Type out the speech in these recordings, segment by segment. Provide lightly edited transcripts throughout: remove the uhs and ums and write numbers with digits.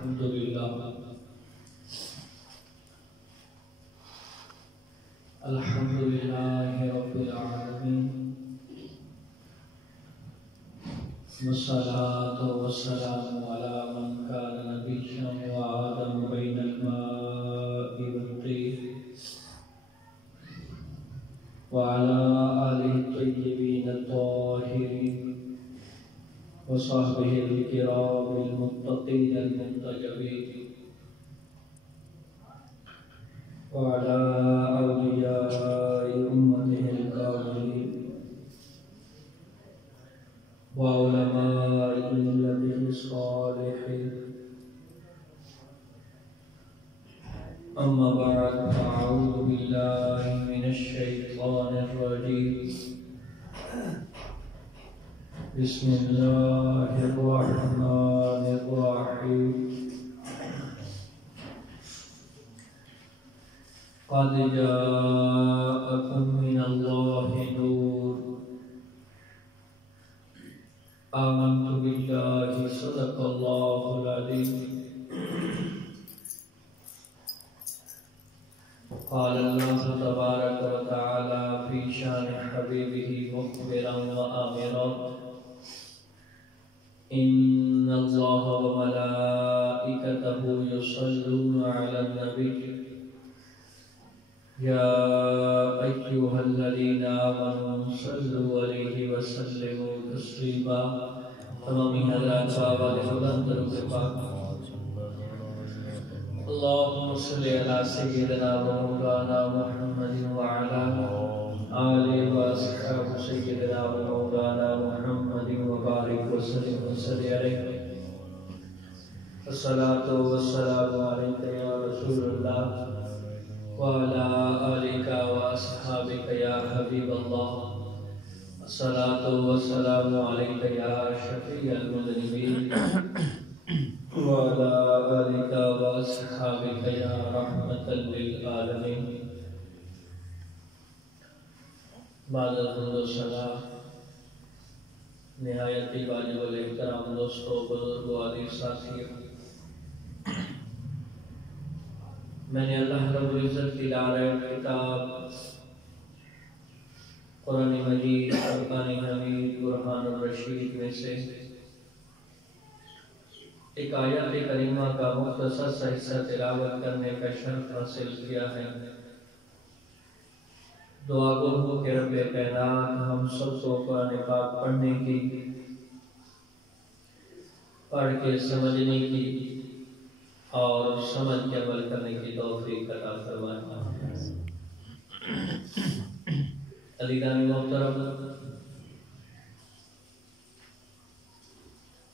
الحمد لله الحمد لله رب العالمين والصلاة والسلام على من كان نبيا وآدم بين الماء والطين وعلى آله الطيبين الطاهرين وصحبه الكرام المتقين المنتجبين وعلى أولياء أمته الكاملين وعلماء ملته الصالحين. أما بعد فأعوذ بالله من الشيطان الرجيم. بسم الله الرحمن الرحيم. قد جاءكم من الله نور آمنت بالله صدق الله العظيم. قال الله تبارك وتعالى في شان حبيبه مخبرا وآمرا إن الله وملائكته يصلون على النبي يا أيها الذين آمنوا صلوا عليه وسلموا تسليما. تمامی حضرات صحابہ بلند درود پاک اللهم صل على سيدنا ومولانا محمد وعلى آله وأصحابه سيدنا ومولانا محمد وبارك وسلم عليه. الصلاة والسلام عليك يا رسول الله وعلى آلك وأصحابك يا حبيب الله. الصلاة والسلام عليك يا شفيع المذنبين وعلى آلك وأصحابك يا رحمة للعالمين. بعد الحمد والصلاة نہایت ہی واجب الاحترام دوستو بزرگو عزیز ساتھیو، میں نے اللہ رب العزت کی لارہ کتاب قرآن مجید فرقان حمید برہان الرشید میں سے ایک آیت کریمہ کا مختصر سا حصہ تلاوت کرنے کا شرف حاصل کیا ہے. دعا گو ہو کہ رب کائنات ہم سب کو قرآن پاک پڑھنے کی، پڑھ کے سمجھنے کی اور سمجھ کے عمل کرنے کی توفیق عطا فرمائے. عزیزان محترم،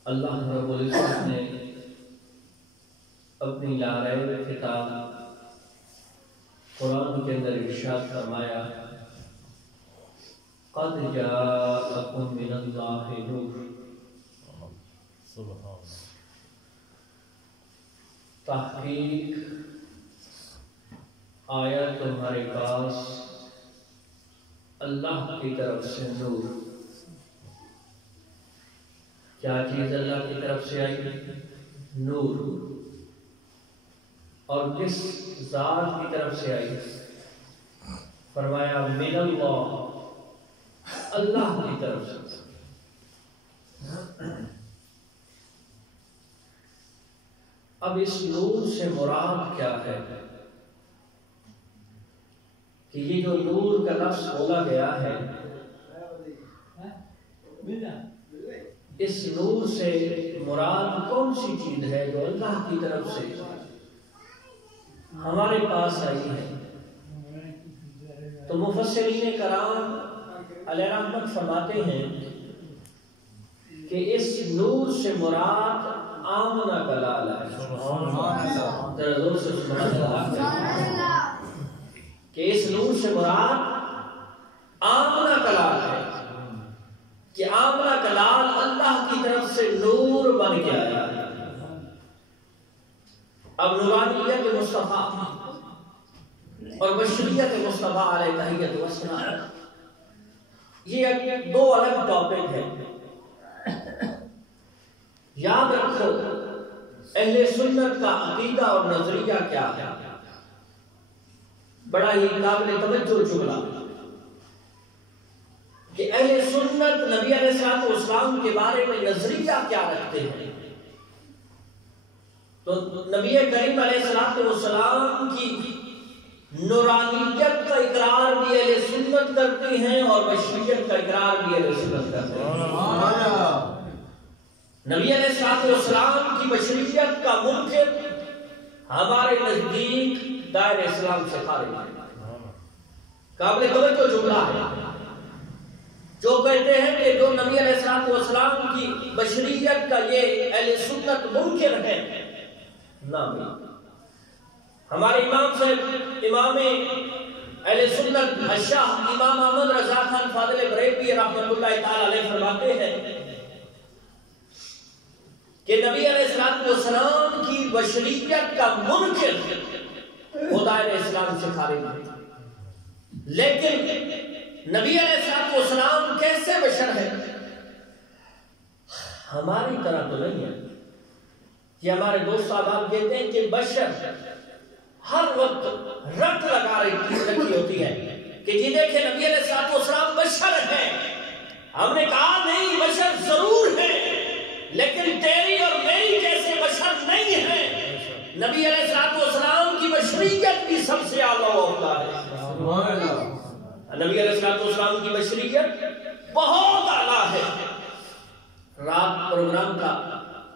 اللہ رب العزت نے اپنی لارہ کتاب قرآن کے اندر ارشاد فرمایا قد جاءکم من اللہ نور. تحقیق آیا تمہارے پاس اللہ کی طرف سے نور. کیا چیز اللہ کی طرف سے آئی؟ نور. اور کس ذات کی طرف سے آئی؟ فرمایا من اللہ، اللہ کی طرف سے. اب اس نور سے مراد کیا ہے؟ کہ یہ جو نور کا لفظ بولا گیا ہے، اس نور سے مراد کون سی چیز ہے جو اللہ کی طرف سے ہمارے پاس آئی ہے؟ تو مفسرین کرام علیہ رحمت فرماتے ہیں کہ اس نور سے مراد آمنہ کا لال ہے. ذرا زور سے سبحان اللہ. کہ اس نور سے مراد آمنہ کا لال ہے، کہ آمنہ کا لال اللہ کی طرف سے نور بن کے آیا. اب نورانیت مصطفیٰ اور بشریت مصطفیٰ علیہ تحیت وسلام، یہ دو الگ ٹاپک ہیں. یاد رکھو اہل سنت کا عقیدہ اور نظریہ کیا ہے؟ بڑا ہی قابل توجہ جملہ کہ اہل سنت نبی علیہ الصلوۃ والسلام کے بارے میں نظریہ کیا رکھتے ہیں. تو نبی کریم علیہ الصلوۃ والسلام کی نورانیت کا اقرار بھی اہل سنت کرتے ہیں اور بشریت کا اقرار بھی اہل سنت کرتے ہیں. نبی علیہ الصلوۃ والسلام کی بشریت کا منکر ہمارے نزدیک دائرہ اسلام سے خارج ہے. قابل توجہ جملہ ہے. جو کہتے ہیں کہ جو نبی علیہ الصلوۃ والسلام کی بشریت کا یہ اہل سنت منکر ہے، نہ ہمارے امام صاحب امام اہل سنت الشاہ امام احمد رضا خان فاضل بریلوی رحمۃ اللہ تعالی علیہ فرماتے ہیں کہ نبی علیہ الصلوۃ والسلام کی بشریت کا منکر وہ دائرہ اسلام سے خارج ہے. لیکن نبی علیہ الصلوۃ والسلام کیسے بشر ہے؟ ہماری طرح تو نہیں ہے. یہ ہمارے دوست صاحب کہتے ہیں کہ بشر ہر وقت رٹ لگا رکھی ہوتی ہے کہ جی دیکھیں نبی علیہ الصلوۃ والسلام بشر ہیں. ہم نے کہا نہیں، بشر ضرور ہے لیکن تیری اور میری جیسے بشر نہیں ہے. نبی علیہ الصلوۃ والسلام کی بشریت بھی سب سے اعلیٰ ہوتا ہے. سبحان اللہ. نبی علیہ الصلوۃ والسلام کی بشریت بہت اعلیٰ ہے. رات پروگرام کا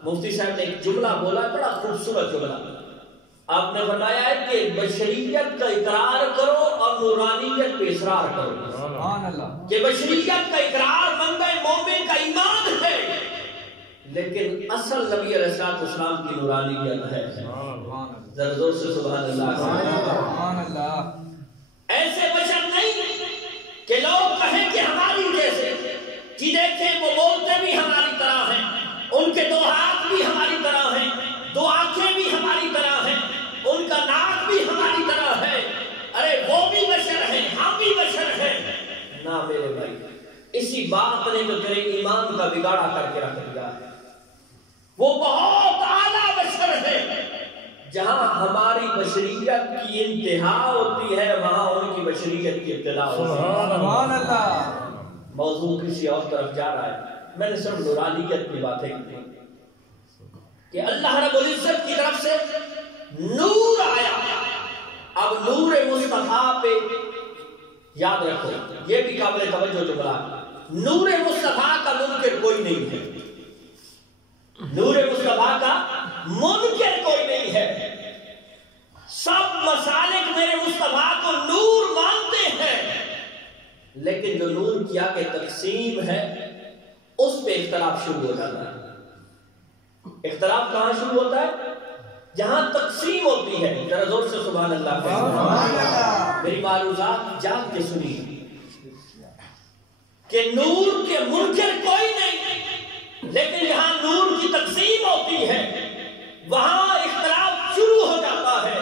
مفتی صاحب نے ایک جملہ بولا، بڑا خوبصورت جملہ. آپ نے فرمایا ہے کہ بشریت کا اقرار کرو اور نورانیت پہ اصرار کرو. سبحان اللہ. کہ بشریت کا اقرار بندہ مومن کا ایمان ہے، لیکن اصل نبی علیہ الصلوۃ والسلام کی نورانیت ہے. ذرا زور سے سبحان اللہ. سبحان اللہ. ایسے بشر نہیں کہ لوگ کہیں کہ ہماری جیسے، کہ دیکھیں وہ بولتے بھی ہماری طرح ہیں، ان کے دو ہاتھ بھی ہماری طرح ہیں، دو آنکھیں بھی ہماری طرح ہیں، ان کا ناک بھی ہماری طرح ہے. ارے وہ بھی بشر ہیں، ہم بھی بشر ہیں. نہ میرے بھائی، اسی بات نے تو تیرے ایمان کا بگاڑا کر کے رکھ دیا ہے. وہ بہت اعلیٰ بشر ہے. جہاں ہماری بشریت کی انتہا ہوتی ہے وہاں ان کی بشریت کی ابتدا ہوتی ہے. سبحان اللہ. موضوع کسی اور طرف جا رہا ہے. میں نے صرف نورانیت کی باتیں کی کہ اللہ رب العزت کی طرف سے نور آیا. اب نور مصطفیٰ پہ یاد رکھو، یہ بھی قابل توجہ جملہ. نور مصطفیٰ کا منکر کوئی نہیں ہے. نور مصطفیٰ کا منکر کوئی نہیں ہے. سب مسالک میرے مصطفیٰ کو نور مانتے ہیں، لیکن جو نور کیا کہ تقسیم ہے اس پہ اختلاف شروع ہو جاتا ہے. اختلاف کہاں شروع ہوتا ہے؟ جہاں تقسیم ہوتی ہے. ذرا زور سے سبحان اللہ. میری معروضات جان کے سنی کہ نور کے منکر کوئی نہیں، لیکن جہاں نور کی تقسیم ہوتی ہے وہاں اختلاف شروع ہو جاتا ہے.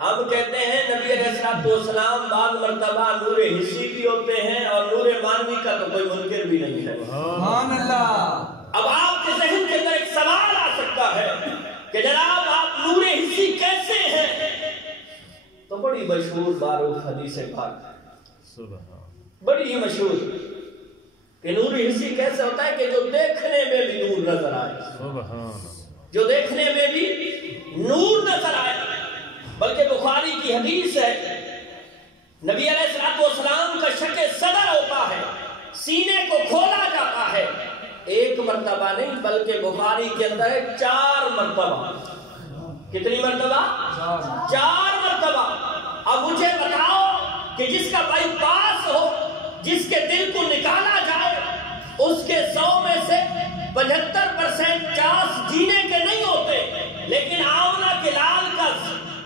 ہم کہتے ہیں نبی علیہ الصلوۃ والسلام بعض مرتبہ نور حسی بھی ہوتے ہیں اور نور مانوی کا تو کوئی منکر بھی نہیں ہے. سبحان اللہ. اب آپ کے ذہن کے اندر ایک سوال آ سکتا ہے کہ جناب آپ نور حسی کیسے ہیں؟ تو بڑی مشہور معروف حدیث پاک، بڑی ہی مشہور کہ نور حسی کیسے ہوتا ہے کہ جو دیکھنے میں بھی نور نظر آئے. جو دیکھنے میں بھی نور نظر آئے. بلکہ بخاری کی حدیث ہے نبی علیہ الصلوۃ والسلام کا شق صدر ہوتا ہے، سینے کو کھولا جاتا ہے. ایک مرتبہ نہیں بلکہ بخاری کے اندر ہے 4 مرتبہ. کتنی مرتبہ؟ 4 مرتبہ. اب مجھے بتاؤ کہ جس کا بائی پاس ہو، جس کے دل کو نکالا جائے، اس کے 100 میں سے 75% چانس جینے کے نہیں ہوتے. لیکن آمنہ کے لال کا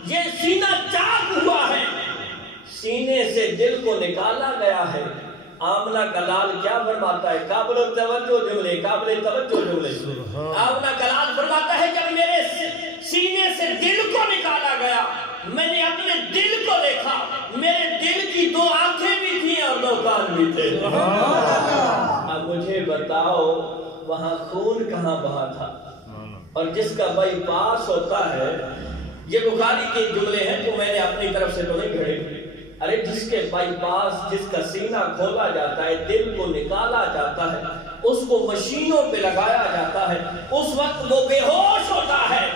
یہ سینہ چاک ہوا ہے، سینے سے دل کو نکالا گیا ہے. آمنہ کا لال کیا فرماتا ہے؟ قابل توجہ جملے، قابل توجہ جملے. آمنہ کا لال فرماتا ہے جب میرے سینے سے دل کو نکالا گیا، میں نے اپنے دل کو دیکھا، میرے دل کی 2 آنکھیں بھی تھیں اور 2 کان بھی تھے. اب مجھے بتاؤ وہاں خون کہاں بہا تھا؟ اور جس کا بائی پاس ہوتا ہے، یہ بخاری کے جملے ہیں تو میں نے اپنی طرف سے تو نہیں گھڑے، ارے جس کے بائی پاس، جس کا سینہ کھولا جاتا ہے، دل کو نکالا جاتا ہے، اس کو مشینوں پہ لگایا جاتا ہے، اس وقت وہ بے ہوش ہوتا ہے.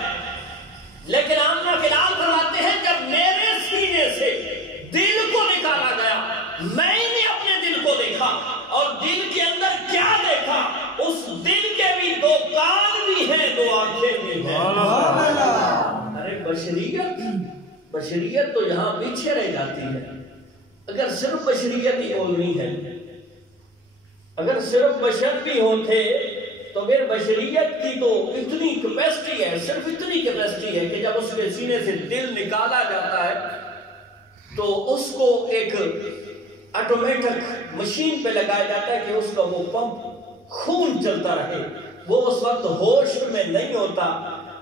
لیکن آمنہ کے لال فرماتے ہیں جب میرے سینے سے دل کو نکالا گیا، میں نے اپنے دل کو دیکھا، اور دل کے اندر کیا دیکھا؟ اس دل کے بھی دو کان بھی ہیں، دو آنکھیں بھی ہیں. ارے بشریت تو یہاں پیچھے رہ جاتی ہے. اگر صرف بشریت ہی بولنی ہے، اگر صرف بشر بھی ہوتے تو پھر بشریت کی تو اتنی کیپیسٹی ہے، صرف اتنی کیپیسٹی ہے کہ جب اس کے سینے سے دل نکالا جاتا ہے تو اس کو ایک آٹومیٹک مشین پہ لگایا جاتا ہے کہ اس کا وہ پمپ خون چلتا رہے، وہ اس وقت ہوش میں نہیں ہوتا.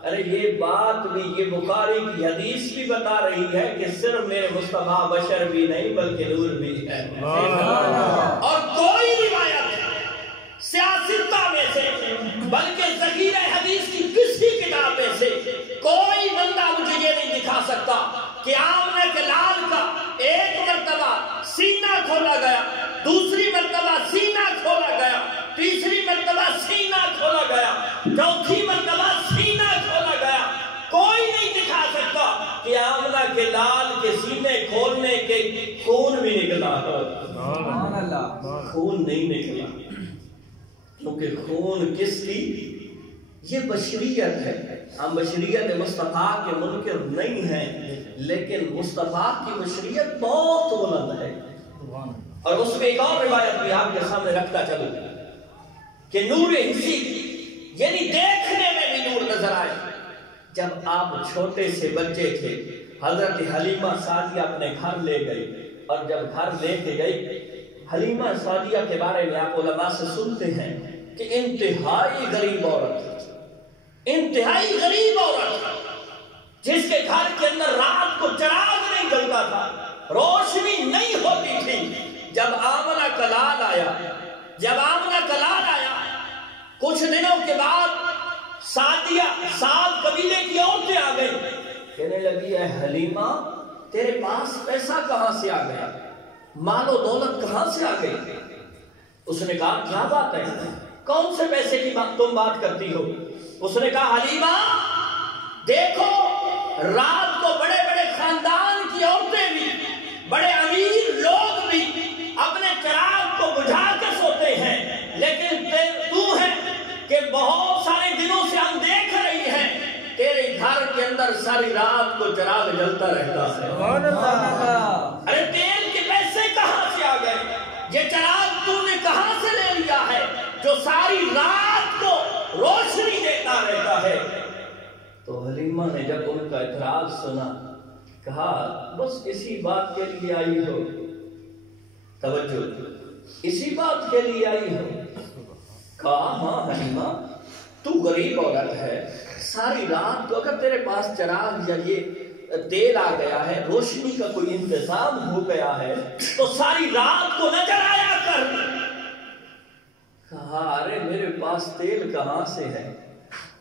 ارے یہ بات بھی، یہ بخاری کی حدیث بھی بتا رہی ہے کہ صرف میرے مصطفیٰ بشر بھی نہیں بلکہ نور بھی ہے. اور کوئی روایت سیاستہ میں سے بلکہ ذخیرہ حدیث کی کسی کتاب میں سے کوئی بندہ مجھے یہ نہیں دکھا سکتا کہ آمنہ کے لال کا ایک مرتبہ سینہ کھولا گیا، دوسری مرتبہ سینہ کھولا گیا، تیسری مرتبہ سینہ کھولا گیا، چوتھی مرتبہ سینہ کھولا گیا. کوئی نہیں دکھا سکتا کہ آمنہ کے لال کے سینے کھولنے کے خون بھی نکلا. خون نہیں نکلا، کیونکہ خون کس کی؟ یہ بشریت ہے. ہم بشریت مصطفیٰ کے منکر نہیں ہیں، لیکن مصطفیٰ کی بشریت بہت بلند ہے. اور اس میں ایک اور روایت بھی آپ کے سامنے رکھتا چلوں کہ نور حسی، یعنی دیکھنے میں بھی نور نظر آئے. جب آپ چھوٹے سے بچے تھے، حضرت حلیمہ سعدیہ اپنے گھر لے گئی، اور جب گھر لے کے گئی، حلیمہ سعدیہ کے بارے میں آپ علماء سے سنتے ہیں کہ انتہائی غریب عورت، انتہائی غریب عورت، جس کے گھر کے اندر رات کو چراغ نہیں جلتا تھا، روشنی نہیں ہوتی تھی. جب آمنہ کا لال آیا، جب آمنہ کا لال آیا، کچھ دنوں کے بعد سعدیہ، سعد قبیلے کی عورتیں آ گئی، کہنے لگی اے حلیمہ تیرے پاس پیسہ کہاں سے آ گیا، مال و دولت کہاں سے آ گئی؟ اس نے کہا کیا بات ہے، کون سے پیسے کی بات تم بات کرتی ہو؟ اس نے کہا حلیمہ دیکھو، رات کو بڑے بڑے خاندان کی عورتیں بھی، بڑے امیر لوگ بھی اپنے چراغ کو بجھا کے سوتے ہیں، لیکن تو ہے کہ بہت سارے دنوں سے ہم دیکھ رہی ہیں تیرے گھر کے اندر ساری رات کو چراغ جلتا رہتا ہے. ارے تیل کے پیسے کہاں سے آ گئے؟ یہ چراغ تو نے کہاں سے لے لیا ہے جو ساری رات کو روشنی دیتا رہتا ہے؟ تو حلیمہ نے جب ان کا اعتراض سنا، کہا بس اسی بات کے لیے آئی ہو، توجہ، اسی بات کے لیے آئی ہو؟ کہا ہاں حلیمہ، تو غریب عورت ہے، ساری رات تو اگر تیرے پاس چراغ یا یہ تیل آ گیا ہے، روشنی کا کوئی انتظام ہو گیا ہے، تو ساری رات کو نہ جلایا کر. کہا ارے میرے پاس تیل کہاں سے ہے،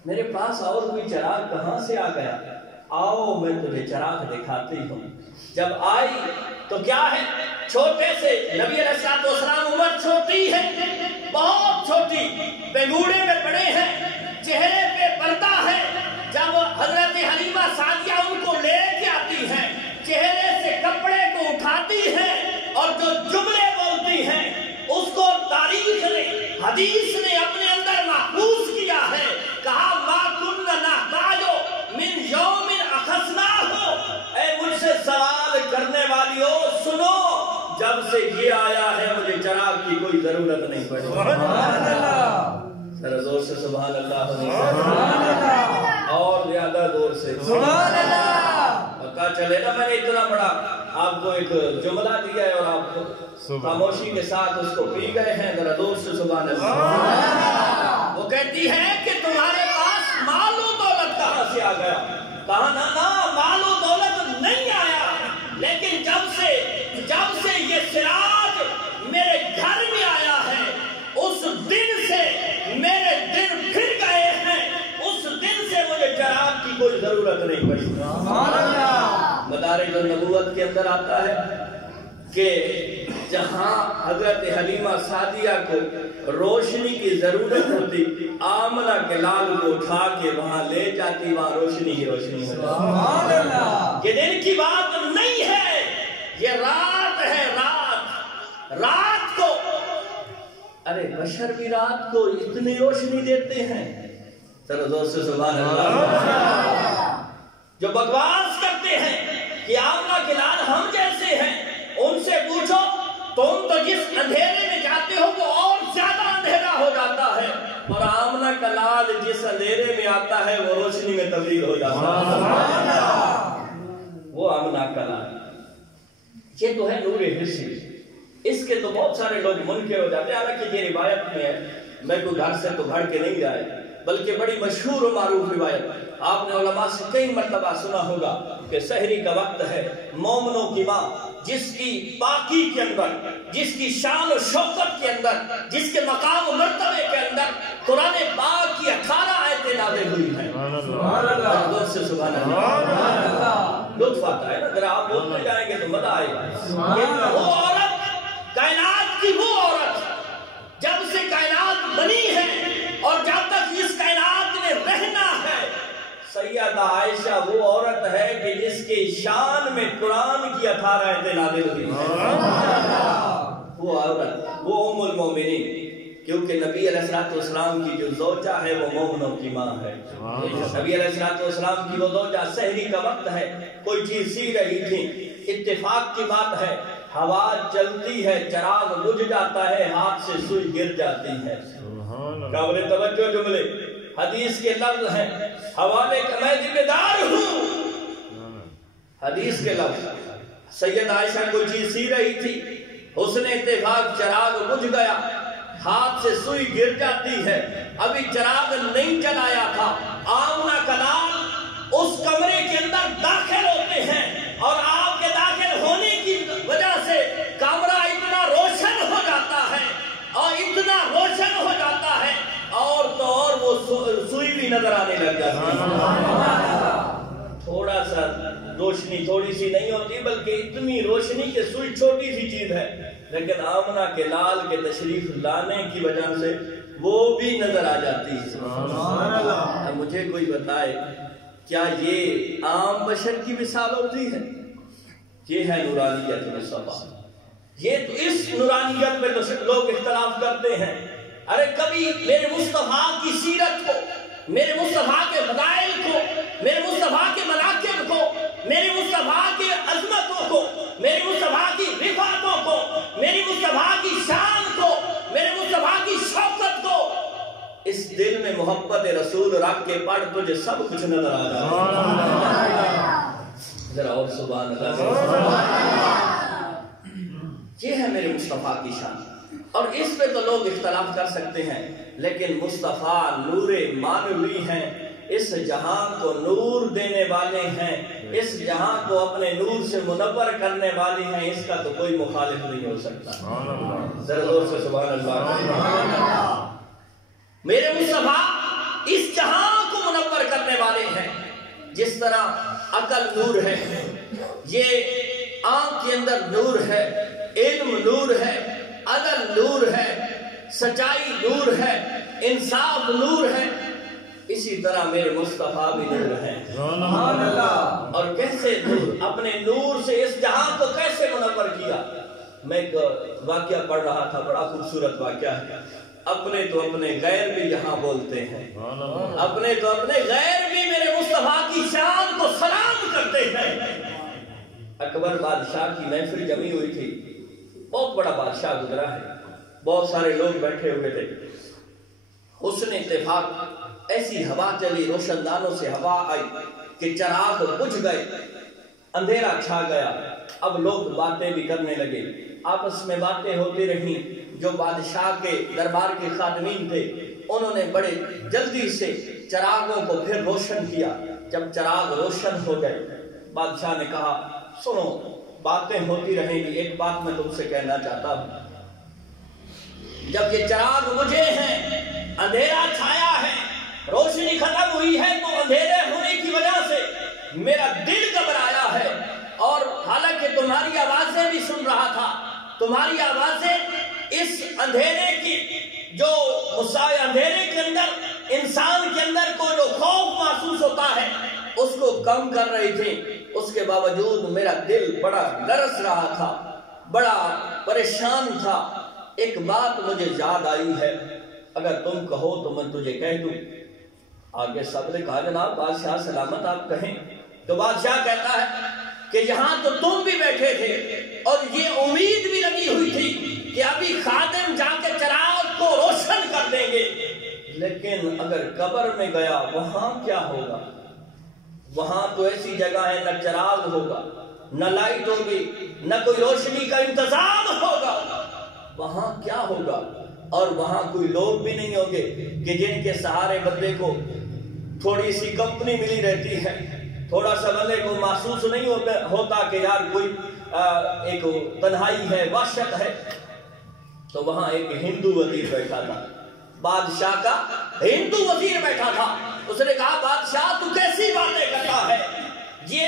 میرے پاس اور کوئی چراغ کہاں سے آ گیا؟ آؤ میں تجھے چراغ دکھاتی ہوں. جب آئی تو کیا ہے، چھوٹے سے نبی علیہ السلام، عمر چھوٹی ہے، بہت چھوٹی، بگوڑے میں پڑے ہیں، چہرے پہ پردہ ہے. جب حضرت حلیمہ سعدیہ ان کو لے کے آتی ہیں، چہرے سے کپڑے کو اٹھاتی ہیں اور جو جملے بولتی ہیں اس کو تاریخ نے، حدیث نے اپنے اندر محفوظ کیا ہے. کہا ما کن نحتاج من یوم اخذناہ، اے مجھ سے سوال کرنے والیو سنو، جب سے یہ آیا ہے مجھے چراغ کی کوئی ضرورت نہیں پڑی. ذرا زور سے سبحان اللہ، اور زیادہ زور سے سبحان اللہ. پتہ چلے نا میں نے اتنا بڑا آپ کو ایک جملہ دیا ہے اور آپ خاموشی کے ساتھ اس کو پی گئے ہیں. ذرا زور سے سبحان اللہ. وہ کہتی ہے کہ تمہارے پاس مال و دولت کہاں سے آ گیا؟ کہا نا مال و دولت نہیں آیا، لیکن جب سے یہ سراج میرے گھر میں آیا ہے، اس دن سے میرے دن پھر گئے ہیں، اس دن سے ضرورت نہیں پڑی. مدارج النبوت کے اندر آتا ہے کہ جہاں حضرت حلیمہ سعدیہ کو روشنی کی ضرورت ہوتی آمنہ کے لال کو اٹھا کے وہاں لے جاتی, وہاں روشنی ہی روشنی ہو جاتی. یہ دن کی بات نہیں ہے, یہ رات ہے, رات کو. ارے بشر بھی رات کو اتنی روشنی دیتے ہیں. چلو دوستو سبحان اللہ. جو بکواس کرتے ہیں کہ آمنہ کے لال ہم جیسے ہیں, ان سے پوچھو تم تو جس اندھیرے میں جاتے ہو وہ اور زیادہ اندھیرا ہو جاتا ہے, اور آمنہ کا لال جس اندھیرے میں آتا ہے وہ روشنی میں تبدیل ہو جاتا ہے. وہ آمنہ کا لال, یہ تو ہے نور حسی. اس کے تو بہت سارے لوگ منکر ہو جاتے ہیں. حالانکہ یہ روایت میں ہے, میں کوئی گھر سے تو گھر کے نہیں جائے, بلکہ بڑی مشہور و معروف روایت. آپ نے علماء سے کئی مرتبہ سنا ہوگا کہ سحری کا وقت ہے, مومنوں کی ماں جس کی پاکی کے اندر, جس کی شان و شوکت کے اندر, جس کے مقام و مرتبے کے اندر قرآن پاک کی 18 آیتیں نازل ہوئی ہیں. سبحان اللہ, دوست سے سبحان اللہ. لطف آتا ہے نا, اگر آپ بولتے جائیں گے تو مزہ آئے گا. وہ عورت, کائنات کی وہ عورت, جب سے کائنات بنی ہے اور جب تک اس کائنات میں رہنا ہے, سیدہ عائشہ وہ عورت ہے کہ جس کی شان میں قرآن کی 18 آیتیں نازل ہوئی ہیں. وہ عورت, وہ ام المومنین, کیونکہ نبی علیہ السلام کی جو زوجہ ہے وہ مومنوں کی ماں ہے. نبی علیہ السلام کی وہ زوجہ, سحری کا وقت ہے, کوئی چیز سی رہی تھی, اتفاق کی بات ہے, ہوا چلتی ہے, چراغ بجھ جاتا ہے, ہاتھ سے سوئی گر جاتی ہے. قابل توجہ جملے, حدیث کے لفظ ہیں, حوالے کا میں ذمہ دار ہوں. حدیث کے لفظ, سید عائشہ کوئی چیز سی رہی تھی, اس نے اتفاق چراغ بجھ گیا, ہاتھ سے سوئی گر جاتی ہے, ابھی چراغ نہیں چلایا تھا, آمنہ کا لال اس کمرے کے اندر داخل ہوتے ہیں, اور آپ کے داخل ہونے کی وجہ سے کمرہ اتنا روشن ہو جاتا ہے, اور اتنا روشن ہو جاتا ہے, اور تو اور وہ سوئی بھی نظر آنے لگ جاتی ہے. تھوڑا سا روشنی تھوڑی سی نہیں ہوتی, بلکہ اتنی روشنی کہ سوئی چھوٹی سی چیز ہے, لیکن آمنہ کے لال کے تشریف لانے کی وجہ سے وہ بھی نظر آ جاتی ہے. مجھے کوئی بتائے, کیا یہ عام بشر کی مثال ہوتی ہے؟ یہ ہے نورانیت مصطفیٰ. یہ تو اس نورانیت میں تو لوگ اختلاف کرتے ہیں. ارے کبھی میرے مصطفیٰ کی سیرت کو, میرے مصطفیٰ کے فضائل کو, میرے مصطفیٰ کے مناقب کو, میرے مصطفیٰ کے عظمتوں کو, میرے مصطفیٰ کی رفعتوں کو, میرے مصطفیٰ کی شان کو, میرے مصطفیٰ کی شوکت کو, اس دل میں محبت رسول رکھ کے پڑھ, تجھے سب کچھ نظر آ جائے. ذرا اور سبحان اللہ. یہ ہے میرے مصطفیٰ کی شان, اور اس پہ تو لوگ اختلاف کر سکتے ہیں, لیکن مصطفیٰ نور مانوی ہیں, اس جہان کو نور دینے والے ہیں, اس جہان کو اپنے نور سے منور کرنے والے ہیں, اس کا تو کوئی مخالف نہیں ہو سکتا. ذرا زور سے سبحان اللہ. میرے مصطفیٰ اس جہان کو منور کرنے والے ہیں. جس طرح عقل نور ہے, یہ آنکھ کے اندر نور ہے, علم نور ہے, عدل نور ہے, سچائی نور ہے, انصاف نور ہے, اسی طرح میرے مصطفیٰ بھی نور ہے. اور کیسے نور, اپنے نور سے اس جہاں کو کیسے منور کیا. میں ایک واقعہ پڑھ رہا تھا, بڑا خوبصورت واقعہ ہے. اپنے تو اپنے غیر بھی یہاں بولتے ہیں, اپنے تو اپنے غیر بھی میرے مصطفیٰ کی شان کو سلام کرتے ہیں. اکبر بادشاہ کی محفل جمی ہوئی تھی, بہت بڑا بادشاہ گزرا ہے, بہت سارے لوگ بیٹھے ہوئے تھے. حسن اتفاق ایسی ہوا چلی, روشن دانوں سے ہوا آئی کہ چراغ بجھ گئے, اندھیرا چھا گیا. اب لوگ باتیں بھی کرنے لگے, آپس میں باتیں ہوتی رہیں. جو بادشاہ کے دربار کے خادمین تھے انہوں نے بڑے جلدی سے چراغوں کو پھر روشن کیا. جب چراغ روشن ہو گئے, بادشاہ نے کہا سنو, باتیں ہوتی رہیں گی, ایک بات میں تم سے کہنا چاہتا ہوں. جب یہ چراغ بجھے ہیں, اندھیرا چھایا ہے, روشنی ختم ہوئی ہے, تو اندھیرے ہونے کی وجہ سے میرا دل گھبرایا ہے، اور حالانکہ تمہاری آوازیں بھی سن رہا تھا، تمہاری آوازیں اس اندھیرے کی جو اندھیرے کے اندر انسان کے اندر کو جو خوف محسوس ہوتا ہے اس کو کم کر رہی تھی، اس کے باوجود میرا دل بڑا لرز رہا تھا، بڑا پریشان تھا۔ ایک بات مجھے یاد آئی ہے، اگر تم کہو تو میں تجھے کہہ دوں۔ آگے سب نے کہا جناب بادشاہ سلامت آپ کہیں، تو بادشاہ کہتا ہے کہ یہاں تو تم بھی بیٹھے تھے اور یہ امید بھی لگی ہوئی تھی کہ ابھی خادم جا کے چراغ کو روشن کر دیں گے، لیکن اگر قبر میں گیا وہاں کیا ہوگا؟ وہاں تو ایسی جگہ ہے نہ چراغ ہوگا، نہ لائٹ ہوگی، نہ کوئی روشنی کا انتظام ہوگا، وہاں کیا ہوگا؟ اور وہاں کوئی لوگ بھی نہیں ہوں گے کہ جن کے سہارے بندے کو تھوڑی سی کمپنی ملی رہتی ہے، تھوڑا سا بندے کو محسوس نہیں ہوتا کہ یار کوئی ایک تنہائی ہے، وحشت ہے۔ تو وہاں ایک ہندو وزیر بیٹھا تھا، بادشاہ کا ہندو وزیر بیٹھا تھا۔ اس نے کہا بادشاہ تو کیسی باتیں کرتا ہے، یہ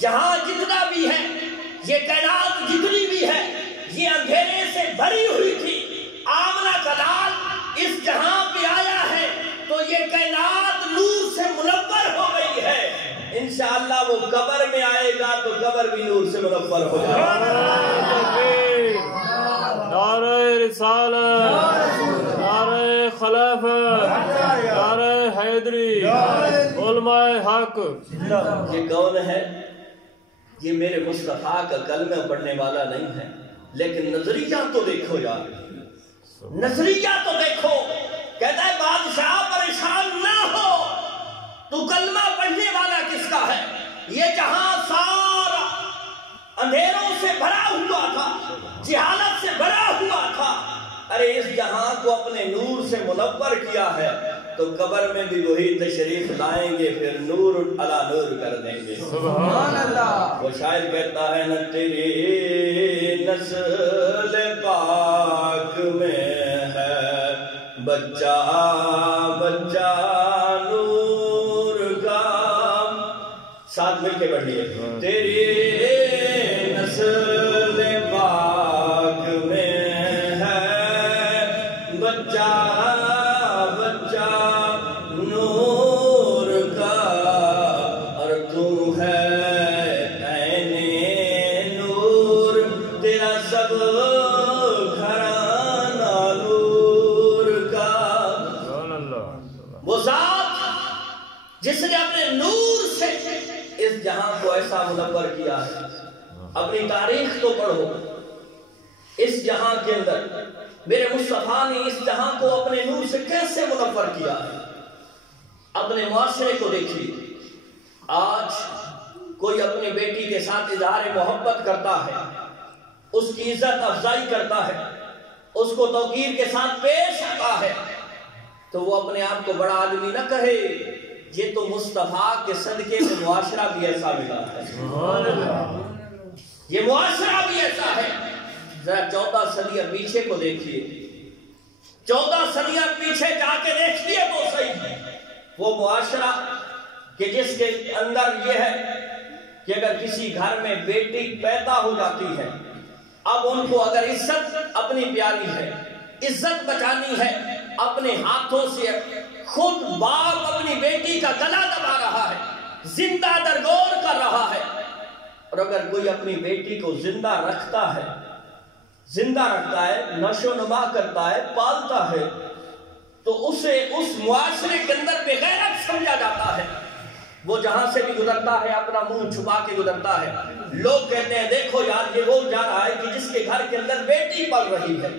جہاں جتنا بھی ہے، یہ کائنات جتنی بھی ہے، یہ اندھیرے سے بھری ہوئی تھی، آمنہ کا لال اس جہاں پہ آیا ہے تو یہ کائنات نور سے منور ہو گئی ہے۔ انشاءاللہ وہ قبر میں آئے گا تو قبر بھی نور سے منور ہو جائے گا۔ نعرہ رسالت، نعرہ خلافت، نعرہ حیدری، علماء حق۔ یہ کون ہے؟ یہ میرے مصطفیٰ کا کلمہ پڑھنے والا نہیں ہے، لیکن نظریہ تو دیکھو یار، نظریہ تو دیکھو۔ کہتا ہے بادشاہ پریشان نہ ہو، تو کلمہ پڑھنے والا کس کا ہے؟ یہ جہاں سارا اندھیروں سے بھرا ہوا تھا، جہالت سے بھرا ہوا تھا، ارے اس جہاں کو اپنے نور سے منور کیا ہے تو قبر میں بھی وہی تشریف لائیں گے، پھر نور علی نور کر دیں گے۔ سبحان اللہ۔ وہ شاعر کہتا ہے نہ تیری نسل پاک میں ہے بچہ بچہ نور کا، ساتھ مل کے پڑھیے، تیری نسل پاک میں ہے بچہ بچہ نور کا، اور تو ہے عین نور، تیرا سب گھرانہ نور کا۔ وہ ذات جس نے اپنے نور سے اس جہاں کو ایسا منور کیا ہے، اپنی تاریخ تو پڑھو، اس جہاں کے اندر میرے مصطفیٰ نے اس جہاں کو اپنے نور سے کیسے منور کیا ہے۔ اپنے معاشرے کو دیکھیے، آج کوئی اپنی بیٹی کے ساتھ اظہار محبت کرتا ہے، اس کی عزت افزائی کرتا ہے، اس کو توقیر کے ساتھ پیش آتا ہے، تو وہ اپنے آپ کو بڑا آدمی نہ کہے، یہ تو مصطفیٰ کے صدقے میں معاشرہ بھی ایسا ملا ہے، یہ معاشرہ بھی ایسا ہے۔ ذرا 14 صدیاں پیچھے کو دیکھیے، 14 صدیاں پیچھے جا کے دیکھیے تو صحیح، وہ معاشرہ کہ جس کے اندر یہ ہے کہ اگر کسی گھر میں بیٹی پیدا ہو جاتی ہے، اب ان کو اگر عزت اپنی پیاری ہے، عزت بچانی ہے، اپنے ہاتھوں سے خود باپ اپنی بیٹی کا گلا دبا رہا ہے، زندہ درگور کر رہا ہے، اور اگر کوئی اپنی بیٹی کو زندہ رکھتا ہے، نشو نما کرتا ہے، پالتا ہے، تو اسے اس معاشرے کے اندر بے غیرت سمجھا جاتا ہے۔ وہ جہاں سے بھی گزرتا ہے اپنا منہ چھپا کے گزرتا ہے، لوگ کہتے ہیں دیکھو یار یہ وہ جا رہا ہے کہ جس کے گھر کے اندر بیٹی پل رہی ہے۔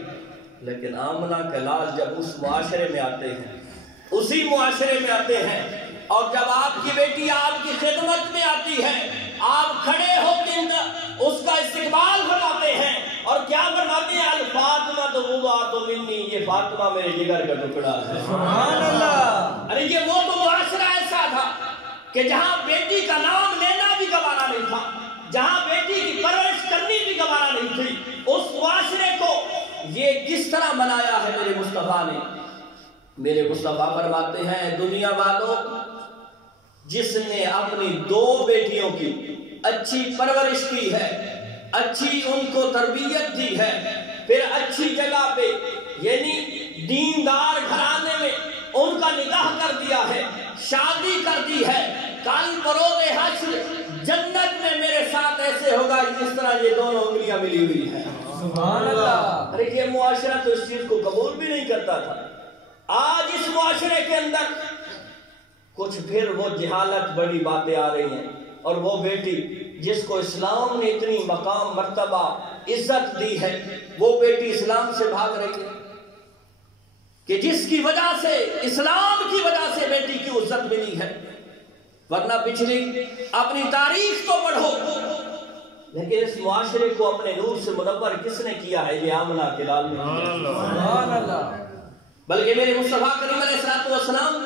لیکن آمنہ کا لال جب اس معاشرے میں آتے ہیں، اسی معاشرے میں آتے ہیں، اور جب آپ کی بیٹی آپ کی خدمت میں آتی ہے، آپ کھڑے ہو کے اس کا استقبال فرماتے ہیں، اور کیا فرماتے ہیں؟ الفاطمہ تو بضعۃ منی، یہ فاطمہ میرے جگر کا ٹکڑا ہے۔ سبحان اللہ۔ ارے یہ وہ تو معاشرہ ایسا تھا کہ جہاں بیٹی کا نام لینا بھی گوارا نہیں تھا، جہاں بیٹی کی پرورش کرنی بھی گوارا نہیں تھی، اس معاشرے کو یہ کس طرح بنایا ہے میرے مصطفیٰ نے؟ میرے مصطفیٰ فرماتے ہیں دنیا والوں جس نے اپنی 2 بیٹیوں کی اچھی پرورش کی ہے، اچھی ان کو تربیت دی ہے، پھر اچھی جگہ پہ یعنی دیندار گھرانے میں ان کا نکاح کر دیا ہے، شادی کر دی ہے، کل بروز حشر جنت میں میرے ساتھ ایسے ہوگا جس طرح یہ دونوں انگلیاں ملی ہوئی ہیں۔ سبحان اللہ۔ ارے یہ معاشرہ تو اس چیز کو قبول بھی نہیں کرتا تھا۔ آج اس معاشرے کے اندر کچھ پھر وہ جہالت بڑی باتیں آ رہی ہیں، اور وہ بیٹی جس کو اسلام نے اتنی مقام مرتبہ عزت دی ہے، وہ بیٹی اسلام سے بھاگ رہی ہے، کہ جس کی وجہ سے اسلام کی وجہ سے بیٹی کی عزت ملی ہے۔ ورنہ پچھلی اپنی تاریخ تو پڑھو، لیکن اس معاشرے کو اپنے نور سے منور کس نے کیا ہے؟ یہ آمنہ کے لال نے کیا۔ بلکہ میرے مصطفیٰ کریم علیہ السلام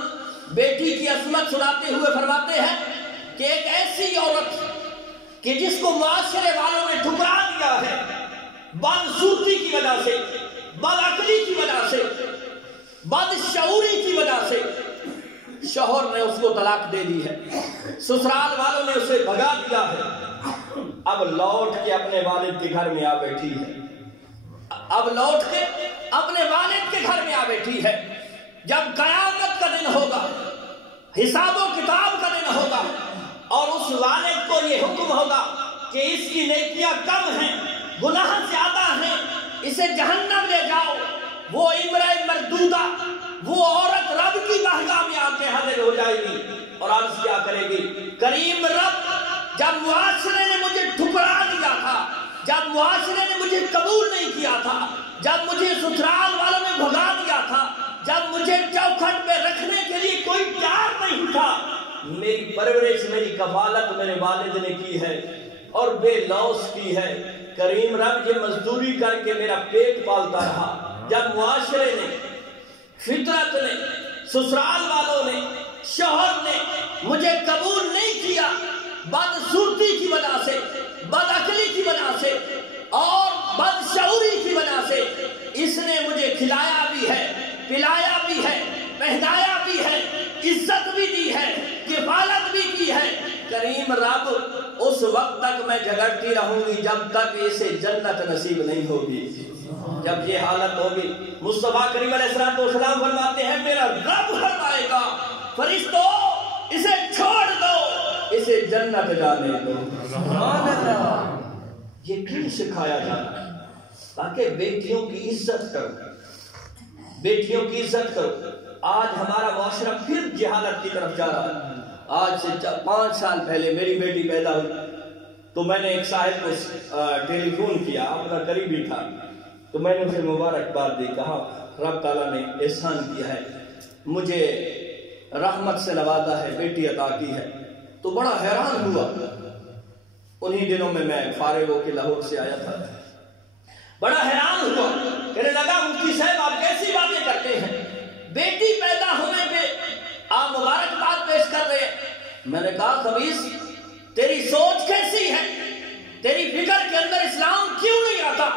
بیٹی کی عظمت سناتے ہوئے فرماتے ہیں کہ ایک ایسی عورت کہ جس کو معاشرے والوں نے ٹھکرا دیا ہے بدصورتی کی وجہ سے، بدعقلی کی وجہ سے، بدشعوری کی وجہ سے، شوہر نے اس کو طلاق دے دی ہے، سسرال والوں نے اسے بھگا دیا ہے، اب لوٹ کے اپنے والد کے گھر میں آ بیٹھی ہے، اب لوٹ کے اپنے والد کے گھر میں آ بیٹھی ہے۔ جب قیامت کا دن ہوگا، حساب و کتاب کا دن ہوگا، اور اس والد کو یہ حکم ہوگا کہ اس کی نیکیاں کم ہیں، گناہ زیادہ ہیں، اسے جہنم لے جاؤ، وہ امرأ مردودہ، وہ عورت رب کی بارگاہ میں آ کے حاضر ہو جائے گی اور عرض کیا کرے گی، کریم رب، جب معاشرے نے مجھے ٹھکرا دیا تھا، جب معاشرے نے مجھے قبول نہیں کیا تھا، جب مجھے سسرال والوں نے بھگا دیا تھا، جب مجھے چوکھٹ پہ رکھنے کے لیے کوئی پیار نہیں تھا، میری پرورش، میری کفالت میرے والد نے کی ہے اور بے لوث کی ہے، کریم رب یہ مزدوری کر کے میرا پیٹ پالتا رہا، جب معاشرے نے، فطرت نے، سسرال والوں نے، شوہر نے مجھے قبول نہیں کیا، بدصورتی کی وجہ سے، بدعقلی کی وجہ سے اور بدشعوری کی وجہ سے، اس نے مجھے کھلایا بھی ہے، پلایا بھی ہے، پہنایا بھی ہے، عزت بھی دی ہے، کفالت بھی کی ہے، کریم رب اس وقت تک میں جھگڑتی رہوں گی جب تک اسے جنت نصیب نہیں ہوگی۔ جب یہ حالت ہوگی، مصطفیٰ کریم علیہ السلام فرماتے ہیں میرا رب فرمائے گا، فرشتوں اسے چھوڑ دو، اسے جنت جانے دو۔ سبحان اللہ۔ یہ کیوں سکھایا جاتا ہے؟ تاکہ بیٹیوں کی عزت کرو، بیٹیوں کی عزت کرو۔ آج ہمارا معاشرہ پھر جہالت کی طرف جا رہا ہے۔ آج سے 5 سال پہلے میری بیٹی پیدا ہوئی تو میں نے ایک صاحب کو ٹیلی فون کیا، اپنا قریبی تھا، تو میں نے اسے مبارکباد دی، کہا رب تعالیٰ نے احسان کیا ہے، مجھے رحمت سے نوازا ہے، بیٹی عطا کی ہے۔ تو بڑا حیران ہوا، انہی دنوں میں فارغ ہو کے لاہور سے آیا تھا، بڑا حیران ہوا، کہنے لگا مفتی صاحب آپ کیسی باتیں کرتے ہیں، بیٹی پیدا ہونے پہ آپ مبارکباد پیش کر رہے ہیں۔ میں نے کہا خبیث تیری سوچ کیسی ہے، تیری فکر کے اندر اسلام کیوں نہیں آتا؟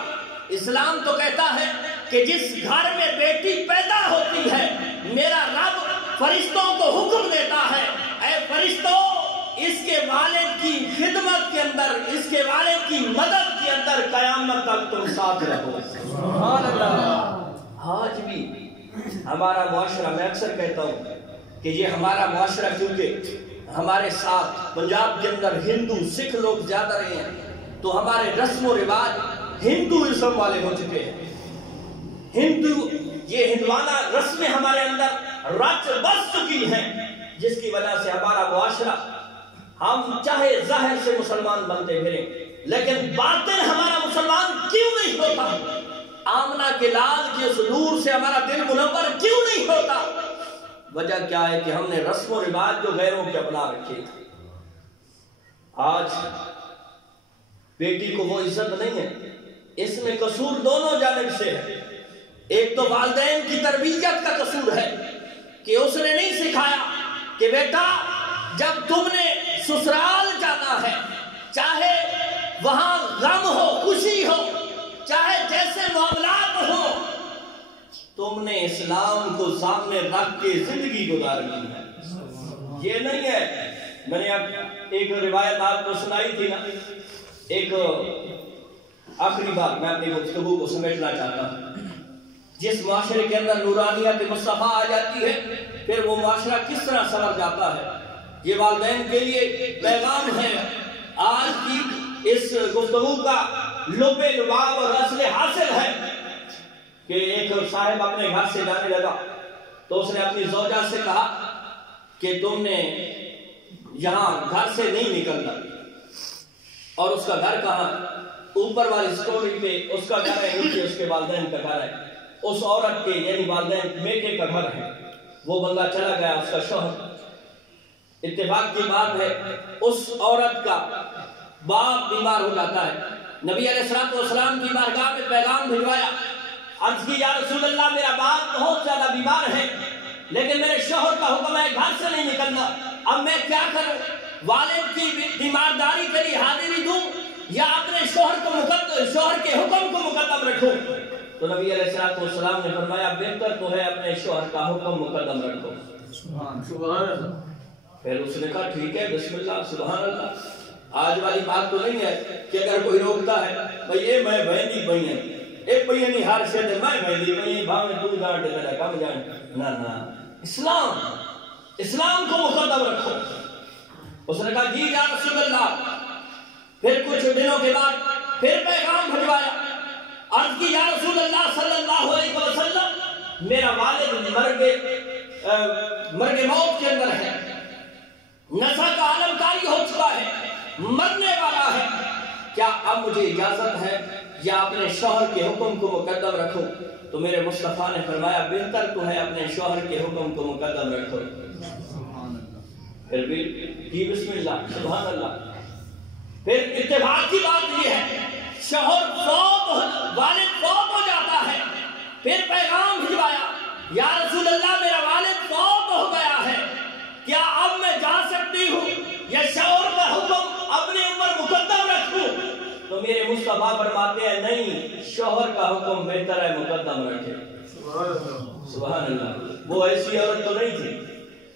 اسلام تو کہتا ہے کہ جس گھر میں بیٹی پیدا ہوتی ہے میرا رب فرشتوں کو حکم دیتا ہے، اے فرشتوں اس کے والد کی خدمت کے اندر، اس کے والد کی مدد کے اندر قیامت تک تم ساتھ رہو۔ سبحان اللہ۔ آج بھی ہمارا معاشرہ، میں اکثر کہتا ہوں کہ یہ ہمارا معاشرہ کیونکہ ہمارے ساتھ پنجاب کے اندر ہندو سکھ لوگ زیادہ رہے ہیں تو ہمارے رسم و رواج ہندوازم والے ہو چکے ہیں، یہ ہندوانہ رسمیں ہمارے اندر رچ بس چکی ہیں، جس کی وجہ سے ہمارا معاشرہ، ہم چاہے ظاہر سے مسلمان بنتے پھریں لیکن باطن ہمارا مسلمان کیوں نہیں ہوتا؟ آمنہ کے لال کے اس نور سے ہمارا دل منور کیوں نہیں ہوتا؟ وجہ کیا ہے کہ ہم نے رسم و رواج جو غیروں کے اپنا رکھے تھے۔ آج بیٹی کو وہ عزت نہیں ہے، اس میں قصور دونوں جانب سے ہے۔ ایک تو والدین کی تربیت کا قصور ہے کہ اس نے نہیں سکھایا کہ بیٹا جب تم نے سسرال جانا ہے، چاہے وہاں غم ہو، خوشی ہو، چاہے جیسے معاملات ہو، تم نے اسلام کو سامنے رکھ کے زندگی گزارنی ہے۔ یہ نہیں ہے میں نے اب ایک روایت آپ کو سنائی تھی نا، ایک آخری بات میں اپنی گفتگو کو سمیٹنا چاہتا ہوں۔ جس معاشرے کے اندر نورانیت مصطفیٰ آ جاتی ہے پھر وہ معاشرہ کس طرح سنور جاتا ہے، یہ والدین کے لیے پیغام ہے۔ آج کی اس گفتگو کا لب لباب اور اصل حاصل ہے کہ ایک صاحب اپنے گھر سے جانے لگا تو اس نے اپنی زوجہ سے کہا کہ تم نے یہاں گھر سے نہیں نکلنا، اور اس کا گھر کہاں؟ اوپر والی سٹوری پہ اس کا گھر ہے، نیچے اس کے والدین کا گھر ہے۔ اس عورت کے یعنی والدین بیٹے کا گھر ہے۔ وہ بندہ چلا گیا، اس کا شوہر، اتفاق کی بات ہے اس عورت کا باپ بیمار ہو جاتا ہے۔ نبی علیہ السلام کی بارگاہ میں پیغام بھجوایا، عرض کی یا رسول اللہ میرا باپ بہت زیادہ بیمار ہے لیکن میرے شوہر کا حکم ہے گھر سے نہیں نکلنا، اب میں کیا کروں؟ والد کی بیمارداری کے لیے حاضری دوں یا اپنے شوہر کے حکم کو مقدم رکھوں؟ تو نبی علیہ السلام نے فرمایا بہتر تو ہے اپنے شوہر کا حکم مقدم رکھو۔ سبحان اللہ۔ پھر اس نے کہا ٹھیک ہے، بسم اللہ، سبحان اللہ۔ آج والی بات تو نہیں ہے کہ اگر کوئی روکتا ہے بھئی یہ میں بہنی بہن ایک بہنی ہار سے دے میں بہنی بہن بھاؤ میں تم جانتے میرا کم جانتے، نہ اسلام کو مقدم رکھو۔ اس نے کہا جی یا رسول اللہ۔ پھر کچھ دنوں کے بعد پھر پیغام بھجوایا، عرض کی یا رسول اللہ صلی اللہ علیہ وسلم میرا والد مرگ موت کے اندر ہے، نزع کا عالم کاری ہو چکا ہے، مرنے والا ہے، کیا اب مجھے اجازت ہے یا اپنے شوہر کے حکم کو مقدم رکھوں؟ تو میرے مصطفیٰ نے فرمایا بہتر تو ہے اپنے شوہر کے حکم کو مقدم رکھو۔ پھر بھی کی بسم اللہ، سبحان اللہ۔ پھر اتفاق کی بات یہ ہے شوہر والد فوت ہو جاتا ہے، پھر پیغام بھجوایا یا رسول اللہ میرا والد فوت ہو گیا ہے، کیا اب میں جا سکتی ہوں یا شوہر کا حکم اپنے اوپر مقدم رکھوں؟ تو میرے مصطفیٰ فرماتے ہیں نہیں، شوہر کا حکم بہتر ہے مقدم رکھے۔ سبحان اللہ۔ وہ ایسی عورت تو نہیں تھی،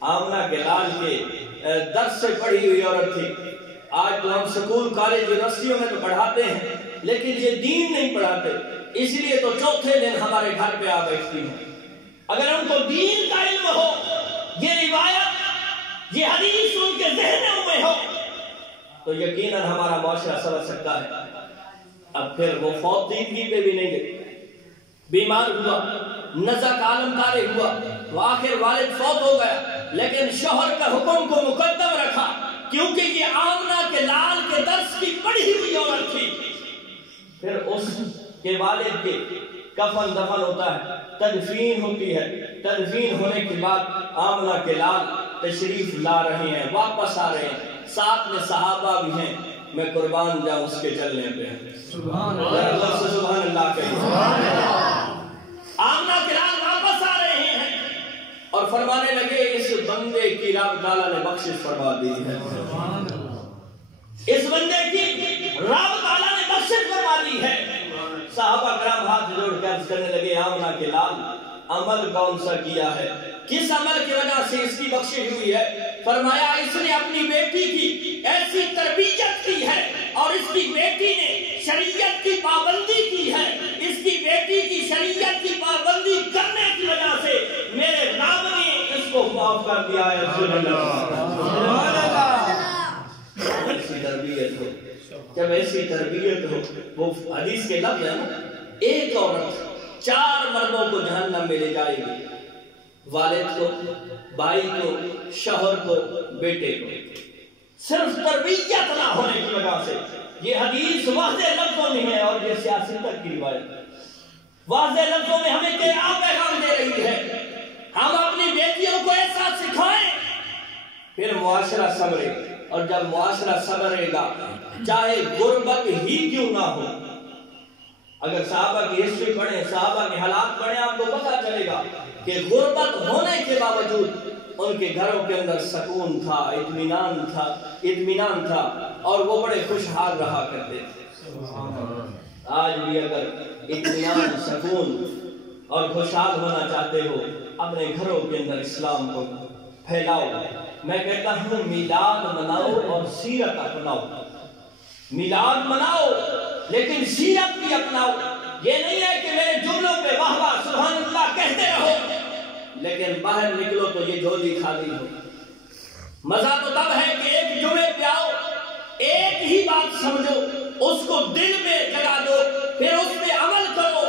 آمنہ کے لال کے درس سے پڑھی ہوئی عورت تھی۔ آج تو ہم سکول کالج یونیورسٹیوں میں تو پڑھاتے ہیں لیکن یہ دین نہیں پڑھاتے، اس لیے تو چوتھے دن ہمارے گھر پہ آ بیٹھتی ہیں۔ اگر ان کو دین کا علم ہو، یہ روایت یہ حدیث ان کے ذہنوں میں ہو تو یقیناً ہمارا معاشرہ سمجھ سکتا ہے۔ اب پھر وہ فوت دیدگی پہ بھی نہیں گئے، بیمار ہوا، نزع کا عالم کاری ہوا، تو آخر والد فوت ہو گیا لیکن شوہر کا حکم کو مقدم رکھا کیونکہ یہ آمنہ کے لال کے درس کی پڑھی ہوئی عورت تھی۔ پھر اس کے والد کے کفن دفن ہوتا ہے، تدفین ہوتی ہے، تدفین ہونے کے بعد آمنہ کے لال تشریف لا رہے ہیں، واپس آ رہے ہیں، ساتھ میں صحابہ بھی ہیں، میں قربان جاؤں اس کے چلنے پہ۔ سبحان اللہ، سبحان اللہ کہیے۔ آمنہ کے لال واپس آ رہے ہیں اور فرمانے لگے اس بندے کی رب تعالیٰ نے بخشش فرما دی ہے، اس بندے کی رب تعالیٰ نے بخشش فرما دی ہے۔ صحابہ کرام ہاتھ جوڑ کر عرض کرنے لگے آمنہ کے لال عمل کون سا کیا ہے، کس عمل کی وجہ سے اس کی بخشش ہوئی ہے؟ فرمایا اس نے اپنی بیٹی کی ایسی تربیت کی ہے اور اس کی بیٹی نے شریعت کی پابندی کی ہے، اس کی بیٹی کی شریعت کی پابندی کرنے کی وجہ سے میرے رب نے اس کو معاف کر دیا ہے۔ سبحان اللہ۔ ایسی تربیت ہو، جب ایسی تربیت ہو، وہ حدیث کے لفظ ہے نا، ایک عورت 4 مردوں کو جہنم میں لے جائے گی، والد کو، بھائی کو، شوہر کو، بیٹے کو، صرف تربیت نہ ہونے کی وجہ سے۔ یہ حدیث واضح لفظوں میں ہے اور یہ سیاست کی روایت واضح لفظوں میں ہمیں کیا پیغام دے رہی ہے، ہم اپنی بیٹیوں کو ایسا سکھائیں پھر معاشرہ سنورے، اور جب معاشرہ سنورے گا چاہے غربت ہی کیوں نہ ہو۔ اگر صحابہ کی ہسٹری پڑھیں، صحابہ کے حالات پڑھیں، آپ کو پتہ چلے گا کہ غربت ہونے کے باوجود ان کے گھروں کے اندر سکون تھا، اطمینان تھا اور وہ بڑے خوشحال رہا کرتے تھے۔ آج بھی اگر اطمینان، سکون اور خوشحال ہونا چاہتے ہو، اپنے گھروں کے اندر اسلام کو پھیلاؤ، میں کہتا ہوں میلاد مناؤ اور سیرت اپناؤ. میلاد مناؤ لیکن سیرت بھی اپناؤ. یہ نہیں ہے کہ میرے جملوں پہ واہ واہ سبحان اللہ کہتے رہو لیکن باہر نکلو تو یہ جھولی خالی ہو. مزہ تو تب ہے کہ ایک جمعے پہ آؤ, ایک ہی بات سمجھو, اس کو دل میں جگا دو, پھر اس پہ عمل کرو.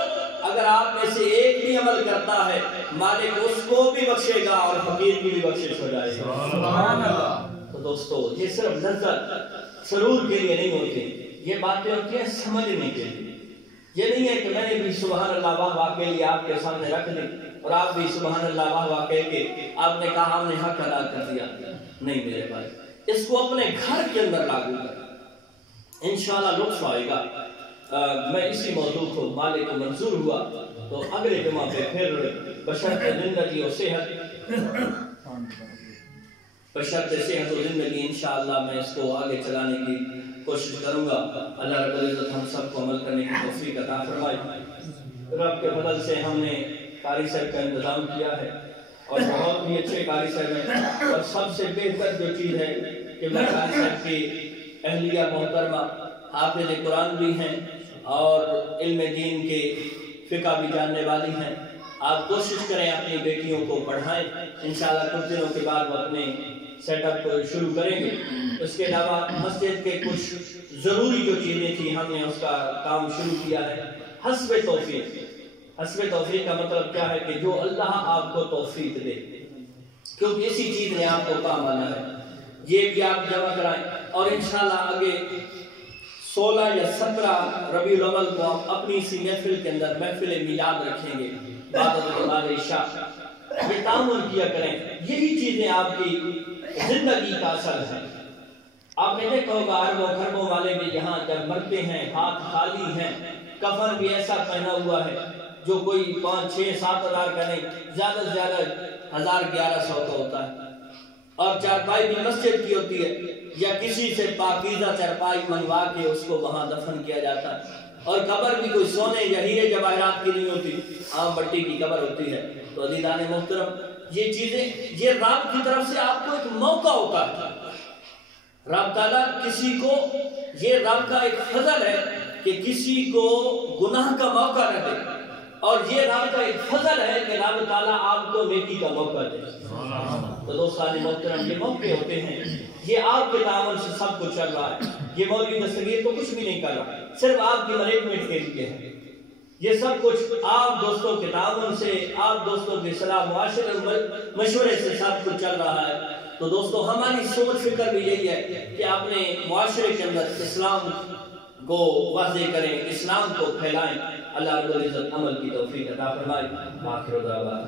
اگر آپ میں سے ایک بھی عمل کرتا ہے مالک اس کو بھی بخشے گا اور فقیر کی بھی بخشش ہو جائے گا. سبحان اللہ. تو دوستو یہ صرف لذت سرور کے لیے نہیں ہوتی, یہ باتیں ہوتی ہیں سمجھنے کے لیے. یہ نہیں ہے کہ میں نے بھی سبحان اللہ واہ واہ کے لیے آپ کے سامنے رکھ دی اور آپ بھی سبحان اللہ واہ واہ کہہ کے آپ نے کہا ہم نے حق ادا کر دیا. نہیں میرے بھائی, اس کو اپنے گھر کے اندر لاگو کر, انشاءاللہ لطف آئے گا. میں اسی موضوع کو مالک کو منظور ہوا تو اگلے جمعہ پہ پھر بشرط زندگی و صحت و زندگی انشاءاللہ میں اس کو آگے چلانے کی کوشش کروں گا. اللہ رب العزت ہم سب کو عمل کرنے کی توفیق عطا فرمائے. رب کے فضل سے ہم نے قاری صاحب کا انتظام کیا ہے اور بہت ہی اچھے قاری صاحب ہیں, اور سب سے بہتر جو چیز ہے کہ میں قاری صاحب کی اہلیہ محترمہ حافظ قرآن بھی ہیں اور علم دین کے فقہ بھی جاننے والی ہیں. آپ کوشش کریں اپنی بیٹیوں کو پڑھائیں. انشاءاللہ کچھ دنوں کے بعد وہ اپنے سیٹ اپ کو شروع کریں گے. اس کے علاوہ مسجد کے کچھ ضروری جو چیزیں تھیں ہم نے اس کا کام شروع کیا ہے حسب توفیق. حسب توفیق کا مطلب کیا ہے کہ جو اللہ آپ کو توفیق دے, کیونکہ اسی چیز نے آپ کو کام آنا ہے, یہ بھی آپ جمع کرائیں. اور انشاءاللہ آگے 16 یا 17 ربیع الاول کو ہم اپنی اسی محفل کے اندر محفل میلاد رکھیں گے بعد عشاء. یہ تعامل کیا کریں, یہی چیزیں آپ کی زندگی کا اثر ہے. آپ نے دیکھا ہوگا اربوں خربوں والے بھی یہاں جب مرتے ہیں ہاتھ خالی ہیں, کفن بھی ایسا پہنا ہوا ہے جو کوئی 5 6 7 ہزار کا نہیں, زیادہ سے زیادہ 1000 1100 کا ہوتا ہے. اور چارپائی بھی مسجد کی ہوتی ہے یا کسی سے پاکیزہ چارپائی منگوا کے اس کو وہاں دفن کیا جاتا ہے. اور قبر بھی کوئی سونے یا ہیرے جواہرات کی نہیں ہوتی, عام مٹی کی قبر ہوتی ہے. تو عزیزان محترم یہ چیزیں یہ رب کی طرف سے آپ کو ایک موقع ہوتا ہے. رب تعالیٰ کسی کو, یہ رب کا ایک فضل ہے کہ کسی کو گناہ کا موقع نہ دے, اور یہ رب کا ایک فضل ہے کہ رب تعالیٰ آپ کو نیکی کا موقع دے. تو دوستان محترم یہ موقع ہوتے ہیں, یہ آپ کے تعاون سے سب کچھ چل رہا ہے. یہ مولوی دستگیر تو کچھ بھی نہیں کر رہا, صرف آپ کی مینجمنٹ کے لیے ہے. یہ سب کچھ آپ دوستوں کے تعاون سے, آپ دوستوں کے صلاح مشورے سے سب کچھ چل رہا ہے. تو دوستو ہماری سوچ فکر بھی یہی ہے کہ اپنے معاشرے کے اندر اسلام کو واضح کریں, اسلام کو پھیلائیں. اللہ رب العزت عمل کی توفیق عطا فرمائے. آخر دعوانا